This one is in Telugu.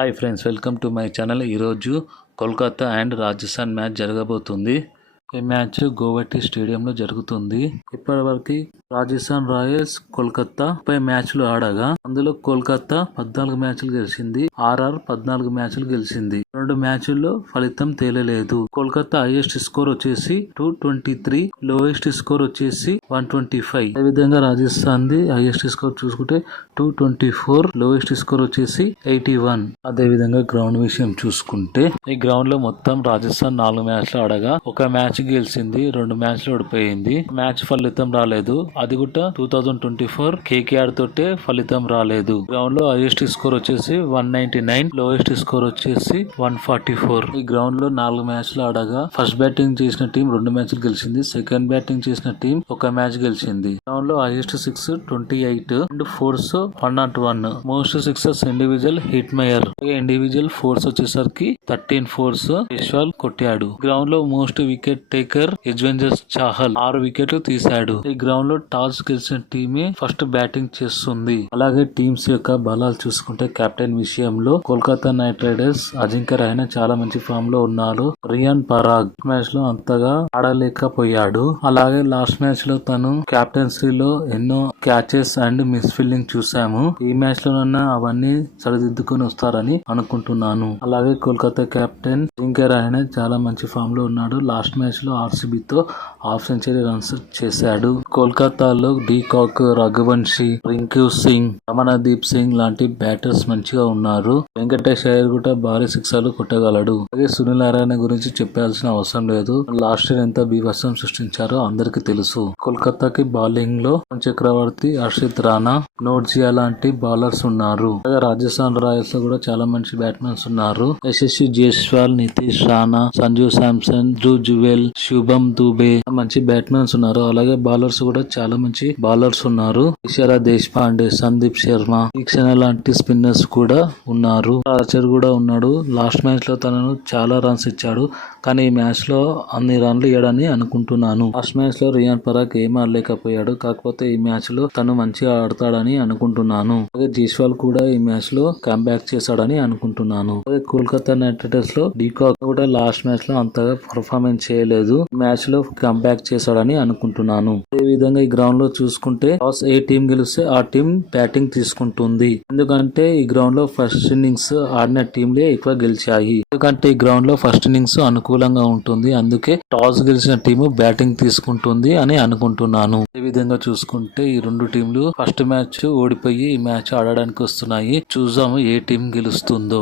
Hi friends, welcome to my channel. ఈరోజు కోల్కతా అండ్ రాజస్థాన్ మ్యాచ్ జరగబోతుంది. ఈ మ్యాచ్ గోవటి స్టేడియంలో జరుగుతుంది. ఇప్పటివరకు రాజస్థాన్ రాయల్స్ కోల్కతా 30 మ్యాచ్లు ఆడగా అందులో కోల్కతా 14 మ్యాచ్లు గెలిచింది. ఆర్ఆర్ 14 మ్యాచ్లు గెలిచింది. 2 మ్యాచ్ల్లో ఫలితం తేలలేదు. కోల్కతా హైయెస్ట్ స్కోర్ వచ్చేసి 223, లోయెస్ట్ స్కోర్ వచ్చేసి 125. అదేవిధంగా రాజస్థాన్ ది హైయెస్ట్ స్కోర్ చూసుకుంటే 224, లోయెస్ట్ స్కోర్ వచ్చేసి 81. అదేవిధంగా గ్రౌండ్ విషయం చూసుకుంటే ఈ గ్రౌండ్ లో మొత్తం రాజస్థాన్ 4 మ్యాచ్లు ఆడగా ఒక మ్యాచ్ గెలిచింది, 2 మ్యాచ్లు ఓడిపోయింది. మ్యాచ్ ఫలితం రాలేదు. అది కూడా 2024 కేకేఆర్ తోటే ఫలితం రాలేదు. గ్రౌండ్ లో హైయెస్ట్ స్కోర్ వచ్చేసి 199, లోయెస్ట్ స్కోర్ వచ్చేసి 144. ఈ గ్రౌండ్ లో 4 మ్యాచ్లు ఆడగా ఫస్ట్ బ్యాటింగ్ చేసిన టీం 2 మ్యాచ్లు గెలిచింది. సెకండ్ బ్యాటింగ్ చేసిన టీం 1 మ్యాచ్ గెలిచింది. గ్రౌండ్ లో highest 6 28 and force 101. Most sixes individual hit mayor. Individual force వచ్చేసరికి 13 ఫోర్స్ యశ్వాల్ కొట్టాడు. గ్రౌండ్ లో most wicket taker Yuzvendra Chahal 6 వికెట్లు తీశాడు. ఈ గ్రౌండ్ లో టాస్ గెలిచిన టీమే ఫస్ట్ బ్యాటింగ్ చేస్తుంది. అలాగే టీమ్స్ యొక్క బలాలు చూసుకుంటే కెప్టెన్ విషయంలో కోల్కతా నైట్ రైడర్స్ అజింక్య రహానె చాలా మంచి ఫామ్ లో ఉన్నారు. రియాన్ పరాగ్ మ్యాచ్ లో అంతగా ఆడలేకపోయాడు. అలాగే లాస్ట్ మ్యాచ్ లో తను కెప్టెన్సీలో ఎన్నో క్యాచెస్ అండ్ మిస్ ఫీల్డింగ్ చూసాము. ఈ మ్యాచ్ లోనన్నా అవన్నీ సరిదిద్దుకొని వస్తారని అనుకుంటున్నాను. అలాగే కోల్కతా కెప్టెన్ అజింక్య రహానె చాలా మంచి ఫామ్ లో ఉన్నాడు. లాస్ట్ మ్యాచ్ లో ఆర్సీబీతో హాఫ్ సెంచరీ రన్స్ చేశాడు. కోల్కతాలో డీకాక్, రఘువంశీ, రింకు సింగ్, రమణదీప్ సింగ్ లాంటి బ్యాటర్స్ మంచిగా ఉన్నారు. వెంకటేష్ అయ్యర్ కూడా భారీ సిక్సర్లు కొట్టగలడు. అలాగే సునీల్ నారాయణ గురించి చెప్పాల్సిన అవసరం లేదు. లాస్ట్ ఇయర్ ఎంత బీభత్సం సృష్టించారో అందరికి తెలుసు. కోల్కతాకి బౌలింగ్ లో చక్రవర్తి, హర్షిత్ రాణా, నోర్జియా లాంటి బౌలర్స్ ఉన్నారు. అలాగే రాజస్థాన్ రాయల్స్ లో కూడా చాలా మంచి బ్యాట్స్మెన్స్ ఉన్నారు. యశస్వి జైస్వాల్, నితీష్ రాణా, సంజు శాంసన్, జువెల్, శుభం దుబే మంచి బ్యాట్స్మెన్స్ ఉన్నారు. అలాగే బౌలర్స్ కూడా చాలా మంచి బౌలర్స్ ఉన్నారు. ఇషారా దేశ్ పాండే, సందీప్ శర్మ, తీక్షణ లాంటి స్పిన్నర్స్ కూడా ఉన్నారు. ఆర్చర్ కూడా ఉన్నాడు. లాస్ట్ మ్యాచ్ లో తనను చాలా రన్స్ ఇచ్చాడు. కానీ ఈ మ్యాచ్ లో అన్ని రన్లు ఇయ్యడని అనుకుంటున్నాను. లాస్ట్ మ్యాచ్ లో రియాన్ పరాగ్ ఏం ఆడలేకపోయాడు. కాకపోతే ఈ మ్యాచ్ లో తను మంచిగా ఆడతాడని అనుకుంటున్నాను. అలాగే జైస్వాల్ కూడా ఈ మ్యాచ్ లో కంబ్యాక్ చేశాడని అనుకుంటున్నాను. అలాగే కోల్కతా నైట్ రైడర్స్ లో డీకాక్ కూడా లాస్ట్ మ్యాచ్ లో అంతగా పర్ఫార్మెన్స్ చేయలేదు. మ్యాచ్ లో కంబ్యాక్ చేశాడని అనుకుంటున్నాను. అదే విధంగా ఈ గ్రౌండ్ లో చూసుకుంటే టాస్ ఏ టీం గెలిస్తే ఆ టీం బ్యాటింగ్ తీసుకుంటుంది. ఎందుకంటే ఈ గ్రౌండ్ లో ఫస్ట్ ఇన్నింగ్స్ ఆడిన టీంలే ఎక్కువ గెలిచాయి. ఎందుకంటే ఈ గ్రౌండ్ లో ఫస్ట్ ఇన్నింగ్స్ అనుకూలంగా ఉంటుంది. అందుకే టాస్ గెలిచిన టీము బ్యాటింగ్ తీసుకుంటుంది అని అనుకుంటున్నాను. ఈ విధంగా చూసుకుంటే ఈ 2 టీంలు ఫస్ట్ మ్యాచ్ ఓడిపోయి ఈ మ్యాచ్ ఆడడానికి వస్తున్నాయి. చూద్దాము ఏ టీం గెలుస్తుందో.